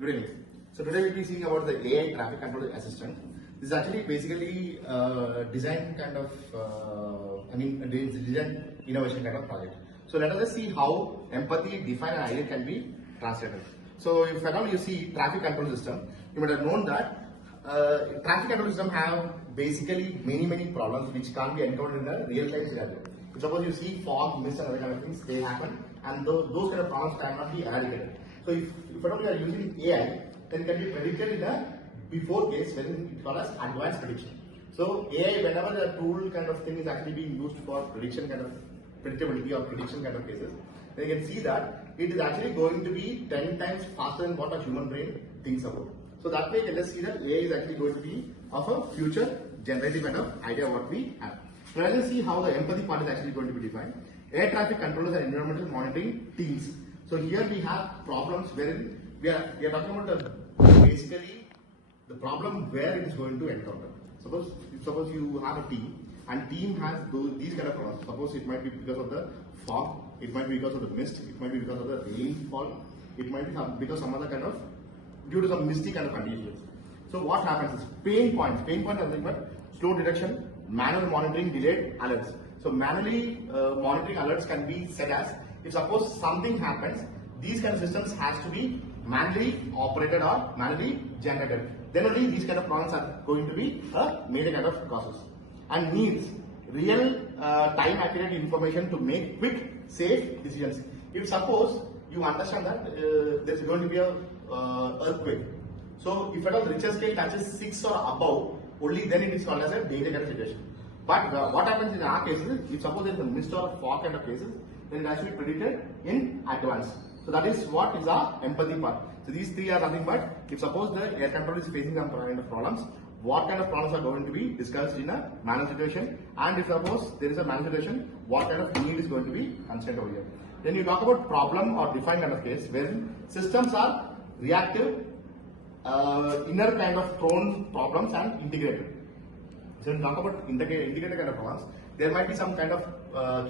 Good evening. So today we'll be seeing about the AI traffic control assistant. This is actually basically design kind of, design innovation kind of project. So let us just see how empathy, define and ideate can be translated. So if at all you see traffic control system, you might have known that traffic control system have basically many problems which can't be encountered in a real-time scenario. Suppose you see fog, mist and other kind of things, they happen and those kind of problems cannot be eradicated. So if at all you are using AI, then it can be predicted in a before case when it's called as advanced prediction. So AI, whenever the tool kind of thing is actually being used for prediction kind of predictability or prediction kind of cases, then you can see that it is actually going to be 10 times faster than what a human brain thinks about. So that way you can just see that AI is actually going to be of a future generative kind of idea what we have. So let's just see how the empathy part is actually going to be defined. Air traffic controllers and environmental monitoring teams. So here we have problems wherein we are talking about basically the problem where it is going to encounter. Suppose you have a team and team has these kind of problems. Suppose it might be because of the fog, it might be because of the mist, it might be because of the rainfall, it might be because some other kind of due to some misty kind of conditions. So what happens is pain points. Pain points are nothing but slow detection, manual monitoring, delayed alerts. So manually monitoring alerts can be set as if suppose something happens, these kind of systems has to be manually operated or manually generated. Then only these kind of problems are going to be a major kind of process. And needs real time accurate information to make quick, safe decisions. If suppose you understand that there's going to be a earthquake. So if at all the Richter scale touches 6 or above, only then it is called as a danger kind of situation. But what happens in our cases, if suppose there is a mist or fog kind of cases, then it has to be predicted in advance. So that is what is our empathy part. So these three are nothing but if suppose the air control is facing some kind of problems, what kind of problems are going to be discussed in a manual situation, and if suppose there is a manual situation, what kind of need is going to be considered over here. Then you talk about problem or define kind of case wherein systems are reactive, inner kind of thrown problems and integrated. So when you talk about integrated kind of problems, there might be some kind of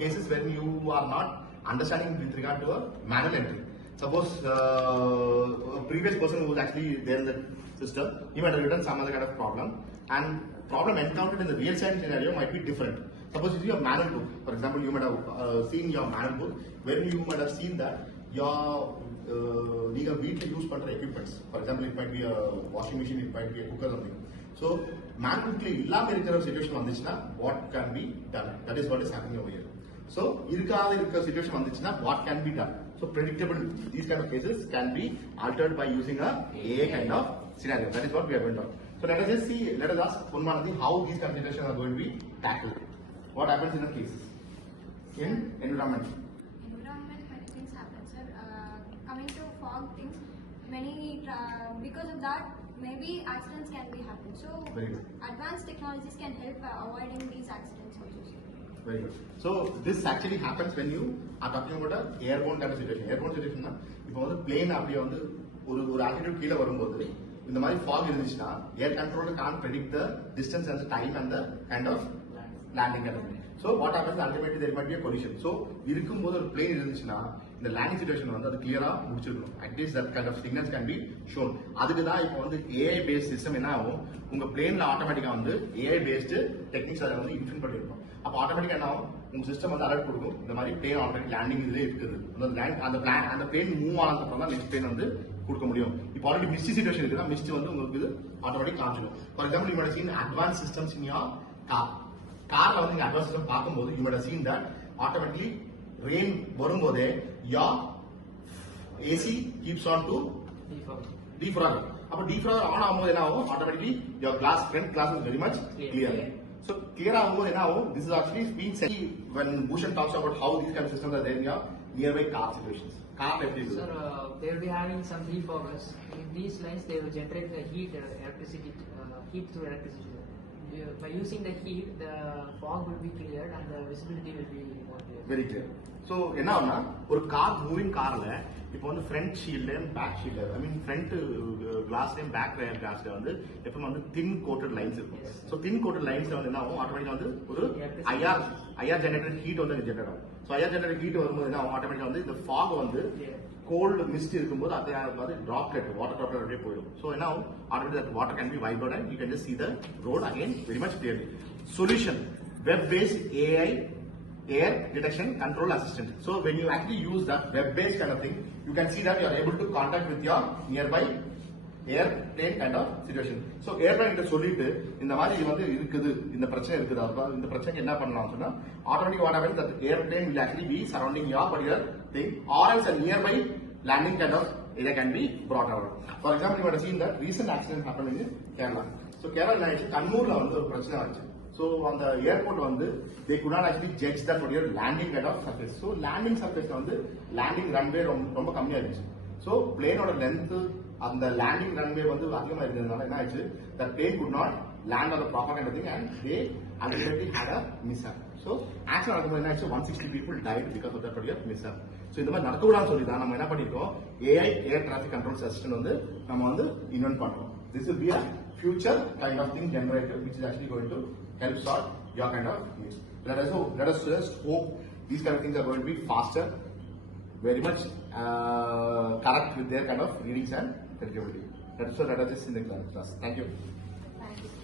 cases when you are not understanding with regard to a manual entry. Suppose a previous person who was actually there in the system, he might have written some other kind of problem, and problem encountered in the real time scenario might be different. Suppose you see a manual book, for example, you might have seen your manual book, where you might have seen that your நீங்க வீட்டில் use பண்ற equipments, for example it might be a washing machine, it might be a cooker something. So manual இல்லாம இருக்கிற situation வந்துச்சுன்னா what can be done? That is what is happening over here. So இருக்க situation வந்துச்சுன்னா what can be done? So predictable, these kind of cases can be altered by using a AI kind of scenario. That is what we are going to talk. So let us ask Punmanati how these kind of situations are going to be tackled. What happens in the cases? In environment. Many things happen, sir. Coming to fog things, because of that, maybe accidents can be happen. So advanced technologies can help avoiding these accidents also, sir. Very good. So this actually happens when you are talking about a airborne kind of situation. Airborne situation na இப்போ வந்து plane அப்படியே வந்து ஒரு altitude கீழ வரும்போது இந்த மாதிரி fog இருந்துச்சுன்னா air controller can't predict the distance and the time and the kind of landing kind of thing. So what happens ultimately there might be a collision. So இருக்கும்போது ஒரு plane இருந்துச்சுன்னா இந்த landing situation வந்து அது clear-ஆ முடிச்சிருக்கணும். At least that kind of signals can be shown. அதுக்கு தான் இப்போ வந்து AI based system என்ன ஆகும், உங்க பிளேன்ல ஆட்டோமேட்டிக்கா வந்து AI based டெக்னிக்ஸ் அதை வந்து இன்ஃபின் பண்ணிருக்கும். அப்போ ஆட்டோமேட்டிக்கா என்ன ஆகும், உங்க சிஸ்டம் வந்து அலர்ட் கொடுக்கும், இந்த மாதிரி பிளேன் ஆல்ரெடி லேண்டிங் இதுல இருக்குது, அந்த பிளேன் மூவ் ஆனதுக்கு அப்புறம் தான் நெக்ஸ்ட் பிளேன் வந்து கொடுக்க முடியும். இப்போ ஆல்ரெடி மிஸ்டி சிச்சுவேஷன் இருக்குன்னா மிஸ்ட் வந்து உங்களுக்கு இது ஆட்டோமேட்டிக் காமிச்சிடும். For example you might seen advance systems in your கார்ல வந்து நீங்க அட்வான்ஸ் சிஸ்டம் பார்க்கும்போது you might seen that automatically rain வரும்போதே your AC keeps on to defrog. அப்ப defrog ஆன் ஆகும்போது என்ன ஆகும், automatically your front glass is very much clear. So clear ஆகும்போது என்ன ஆகும், this is actually being said when Bhushan talks about how these kind of systems are there in your nearby car situations. Car Sir, they will be having some defoggers. In these lines, they will generate the heat through electricity. By using the heat, the fog will be cleared and the visibility will be more clear. Very clear. So என்ன ஆகும்னா ஒரு car moving கார்ல இப்போ வந்து front ஷீல்ட்லையும் back shield ஐ மீன் front கிளாஸ்லையும் back கிளாஸ்ல வந்து எப்பவுமே வந்து தின் கோட்டட் லைன்ஸ் இருக்கும். ஸோ தின் கோட்டட் லைன்ஸ்ல வந்து என்ன ஆகும் ஆட்டோமேட்டிக்கா வந்து ஒரு ஐஆர் ஜெனரேட்டட் ஹீட் வந்து ஜெனரேட் ஆகும். ஸோ ஐஆர் ஜெனரேட்டட் ஹீட் வரும்போது என்ன ஆகும் ஆட்டோமேட்டிக்கா வந்து இந்த ஃபாக் வந்து கோல்டு மிஸ்ட் இருக்கும்போது அது வந்து டிராப்லெட் வாட்டர் டிராப்லெட் அப்படியே போயிடும். ஸோ என்ன ஆகும் automatic water can be vibrate and you can just see the road again very much clearly. Solution: web-based AI air detection control assistant. So when you actually use that web-based kind of thing, you can see that you are able to contact with your nearby airplane kind of situation. So airplane கிட்ட சொல்லிட்டு இந்த மாதிரி வந்து இருக்குது, இந்த பிரச்சனை இருக்குது, அப்ப இந்த பிரச்சனைக்கு என்ன பண்ணலாம் சொன்னா automatically what happens that airplane will actually be surrounding your particular thing, or else a nearby landing kind of area can be brought out. For example, you have seen that recent accident happened in Kerala. So Kerala என்ன ஆயிடுச்சு, கண்ணூர்ல வந்து ஒரு பிரச்சனை ஆச்சு. So on the airport வந்து they could not actually judge that particular landing kind of surface. So landing surface வந்து landing runway ரொம்ப கம்மியா இருந்துச்சு. So plane ஓட length அந்த landing runway வந்து அதிகமா இருந்ததுனால என்ன ஆயிடுச்சு, that plane could not land on the proper kind of thing and they ultimately had a mishap. So accident நடக்கும்போது என்ன ஆயிடுச்சு, 160 people died because of that particular mishap. So இந்த மாதிரி நடக்கக்கூடாதுன்னு சொல்லி தான் நம்ம என்ன பண்ணிருக்கோம், AI air traffic control system வந்து நம்ம வந்து இன்வென்ட் பண்றோம். This will be a future kind of thing generated which is actually going to help solve your kind of needs. Let us just hope these kind of things are going to be faster, very much correct with their kind of readings and credibility. Let us just in the class. Thank you.